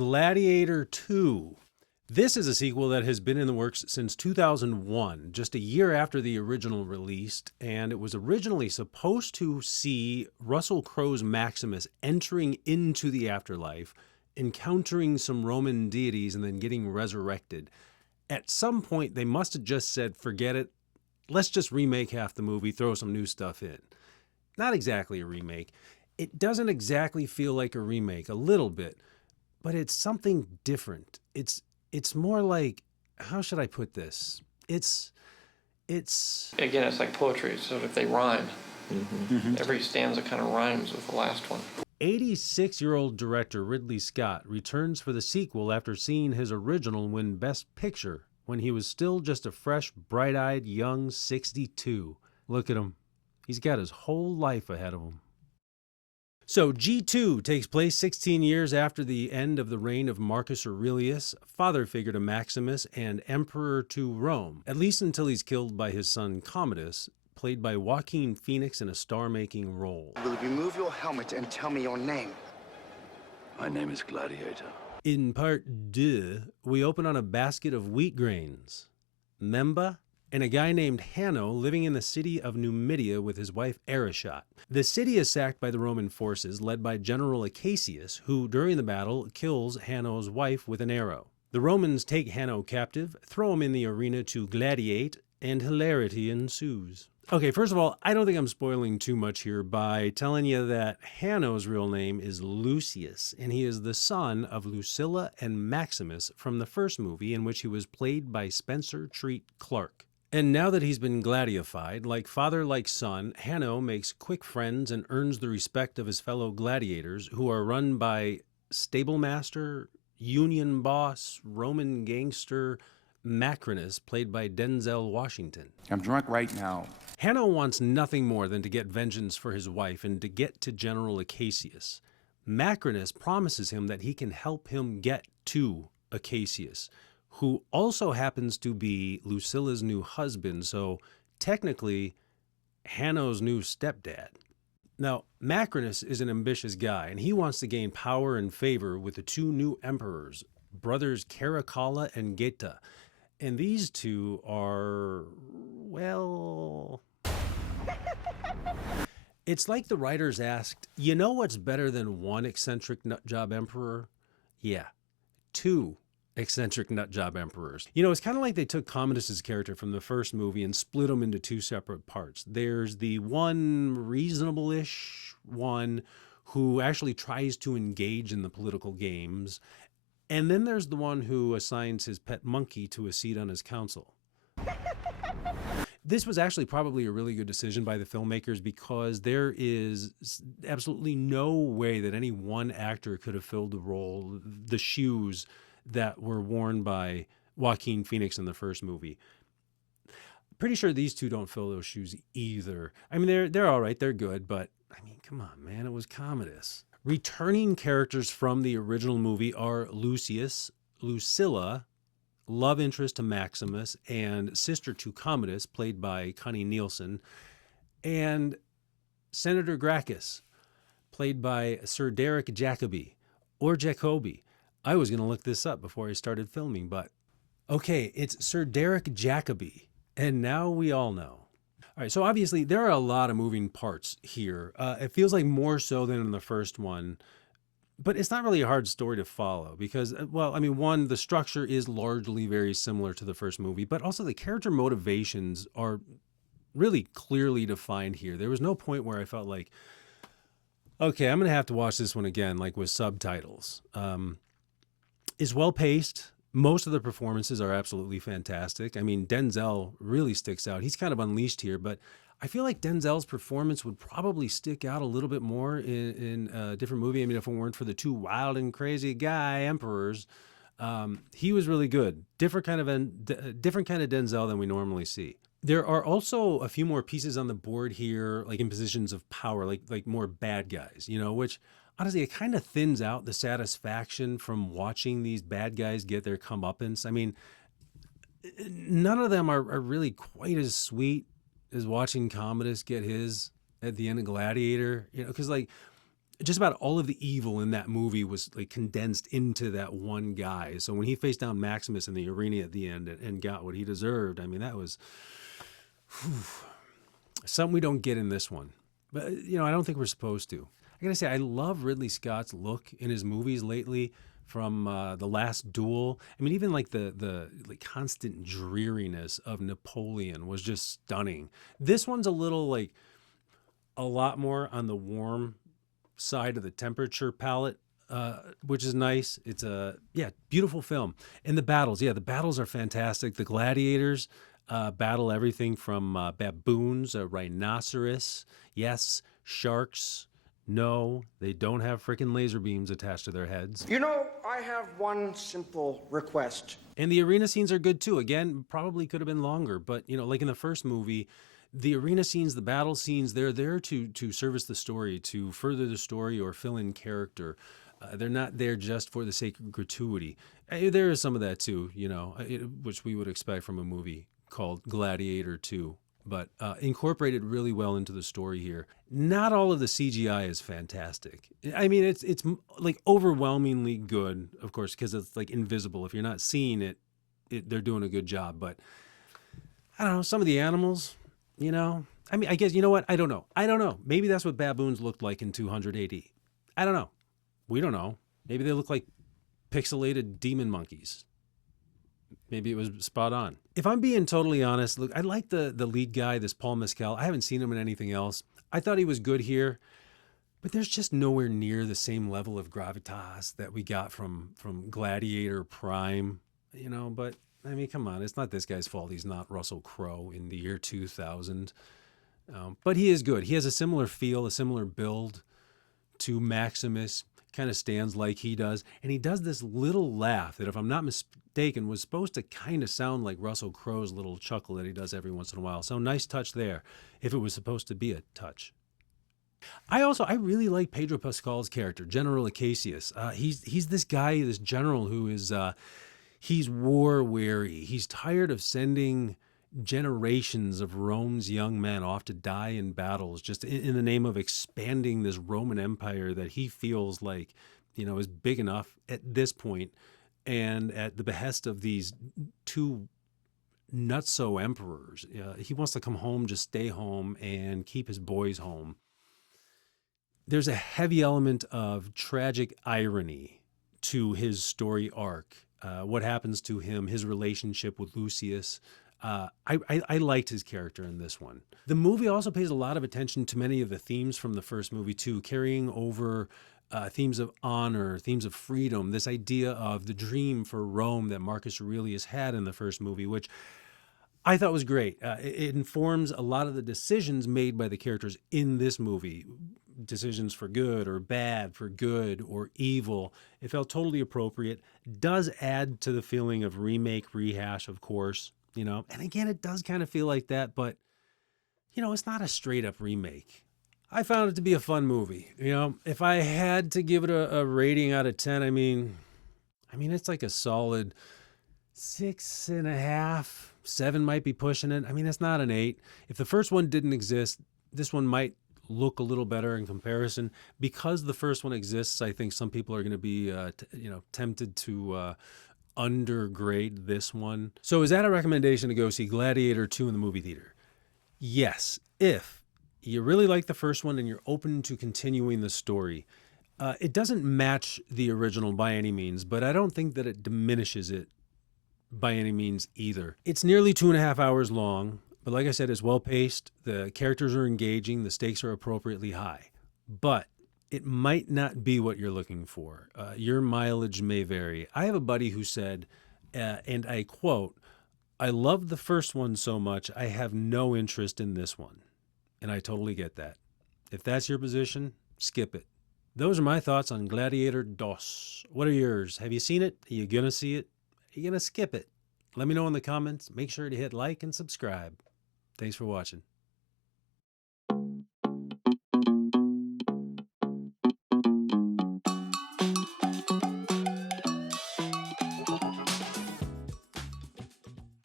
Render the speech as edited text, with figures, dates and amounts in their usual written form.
Gladiator 2. This is a sequel that has been in the works since 2001, just a year after the original released, and it was originally supposed to see Russell Crowe's Maximus entering into the afterlife, encountering some Roman deities, and then getting resurrected. At some point, they must have just said, forget it, let's just remake half the movie, throw some new stuff in. Not exactly a remake. It doesn't exactly feel like a remake, a little bit, but it's something different. It's more like, how should I put this? It's again, it's like poetry, so if they rhyme. Every stanza kind of rhymes with the last one. 86-year-old director Ridley Scott returns for the sequel after seeing his original win Best Picture when he was still just a fresh, bright-eyed, young 62. Look at him. He's got his whole life ahead of him. So G2 takes place 16 years after the end of the reign of Marcus Aurelius, father figure to Maximus and emperor to Rome, at least until he's killed by his son Commodus, played by Joaquin Phoenix in a star-making role. Will you remove your helmet and tell me your name? My name is Gladiator. In part 2, we open on a basket of wheat grains, Memba, and a guy named Hanno living in the city of Numidia with his wife Arishot. The city is sacked by the Roman forces led by General Acacius, who during the battle kills Hanno's wife with an arrow. The Romans take Hanno captive, throw him in the arena to gladiate, and hilarity ensues. Okay, first of all, I don't think I'm spoiling too much here by telling you that Hanno's real name is Lucius, and he is the son of Lucilla and Maximus from the first movie, in which he was played by Spencer Treat Clark. And now that he's been gladified, like father, like son, Hanno makes quick friends and earns the respect of his fellow gladiators, who are run by stablemaster, union boss, Roman gangster, Macrinus, played by Denzel Washington. I'm drunk right now. Hanno wants nothing more than to get vengeance for his wife and to get to General Acacius. Macrinus promises him that he can help him get to Acacius, who also happens to be Lucilla's new husband, so technically Hanno's new stepdad. Now, Macrinus is an ambitious guy, and he wants to gain power and favor with the two new emperors, brothers Caracalla and Geta. And these two are, well... It's like the writers asked, you know what's better than one eccentric nutjob emperor? Yeah, two eccentric nutjob emperors. You know, it's kind of like they took Commodus's character from the first movie and split him into two separate parts. There's the one reasonable-ish one who actually tries to engage in the political games, and then there's the one who assigns his pet monkey to a seat on his council. This was actually probably a really good decision by the filmmakers because there is absolutely no way that any one actor could have filled the role, the shoes that were worn by Joaquin Phoenix in the first movie. Pretty sure these two don't fill those shoes either. I mean, they're all right, they're good, but I mean, come on, man, it was Commodus. Returning characters from the original movie are Lucius, Lucilla, love interest to Maximus, and sister to Commodus, played by Connie Nielsen, and Senator Gracchus, played by Sir Derek Jacobi, or Jacobi. I was going to look this up before I started filming, but okay, it's Sir Derek Jacobi, and now we all know. All right, so obviously there are a lot of moving parts here. It feels like more so than in the first one, but it's not really a hard story to follow because, well, I mean, one, the structure is largely very similar to the first movie, but also the character motivations are really clearly defined here. There was no point where I felt like, okay, I'm going to have to watch this one again, like with subtitles. Is well paced. Most of the performances are absolutely fantastic. I mean, Denzel really sticks out. He's kind of unleashed here, but I feel like Denzel's performance would probably stick out a little bit more in a different movie. I mean, if it weren't for the two wild and crazy guy emperors, he was really good. Different kind of Denzel than we normally see. There are also a few more pieces on the board here, like in positions of power, like more bad guys, you know, which honestly, it kind of thins out the satisfaction from watching these bad guys get their comeuppance. I mean, none of them are really quite as sweet as watching Commodus get his at the end of Gladiator, you know, because like just about all of the evil in that movie was like condensed into that one guy. So when he faced down Maximus in the arena at the end and got what he deserved, I mean, that was something we don't get in this one. But, I don't think we're supposed to. I gotta say, I love Ridley Scott's look in his movies lately, from The Last Duel. I mean, even like the like constant dreariness of Napoleon was just stunning. This one's a lot more on the warm side of the temperature palette, which is nice. It's a beautiful film. And the battles are fantastic. The gladiators battle everything from baboons, a rhinoceros, yes, sharks. No, they don't have freaking laser beams attached to their heads. I have one simple request. And the arena scenes are good too. Again, probably could have been longer, but like in the first movie, the arena scenes, the battle scenes, they're there to service the story, to further the story or fill in character. They're not there just for the sake of gratuity. There is some of that too, which we would expect from a movie called Gladiator 2. But incorporated really well into the story here. Not all of the CGI is fantastic. I mean, it's like overwhelmingly good, of course, because it's like invisible. If you're not seeing it, they're doing a good job. But I don't know, some of the animals, I mean, I guess, you know what? I don't know. Maybe that's what baboons looked like in 200 AD. I don't know. We don't know. Maybe they look like pixelated demon monkeys. Maybe it was spot on. If I'm being totally honest, look, I like the lead guy, this Paul Mescal. I haven't seen him in anything else. I thought he was good here, but there's just nowhere near the same level of gravitas that we got from Gladiator Prime, but I mean, come on, it's not this guy's fault he's not Russell Crowe in the year 2000. But he is good. He has a similar feel, a similar build to Maximus, kind of stands like he does. And he does this little laugh that, if I'm not mistaken, was supposed to kind of sound like Russell Crowe's little chuckle that he does every once in a while. So nice touch there, if it was supposed to be a touch. I really like Pedro Pascal's character, General Acacius. He's this guy, this general who is, he's war weary. He's tired of sending generations of Rome's young men off to die in battles, just in the name of expanding this Roman Empire that he feels like, is big enough at this point, and at the behest of these two nutso emperors. He wants to come home, just stay home and keep his boys home. There's a heavy element of tragic irony to his story arc. What happens to him, his relationship with Lucius. I liked his character in this one. The movie also pays a lot of attention to many of the themes from the first movie too, carrying over themes of honor, themes of freedom, this idea of the dream for Rome that Marcus Aurelius had in the first movie, which I thought was great. It informs a lot of the decisions made by the characters in this movie. Decisions for good or bad, for good or evil. It felt totally appropriate. Does add to the feeling of remake, rehash, of course. And again, it does kind of feel like that, but, it's not a straight up remake. I found it to be a fun movie. If I had to give it a rating out of 10, I mean, it's like a solid 6.5, 7 might be pushing it. I mean, it's not an 8. If the first one didn't exist, this one might look a little better in comparison. Because the first one exists, I think some people are going to be, tempted to, undergrade this one. So is that a recommendation to go see Gladiator 2 in the movie theater? Yes, if you really like the first one and you're open to continuing the story. It doesn't match the original by any means, but I don't think that it diminishes it by any means either. It's nearly 2.5 hours long, but like I said, it's well paced. The characters are engaging. The stakes are appropriately high, but it might not be what you're looking for. Your mileage may vary. I have a buddy who said, and I quote, "I love the first one so much, I have no interest in this one." And I totally get that. If that's your position, skip it. Those are my thoughts on Gladiator DOS. What are yours? Have you seen it? Are you going to see it? Are you going to skip it? Let me know in the comments. Make sure to hit like and subscribe. Thanks for watching.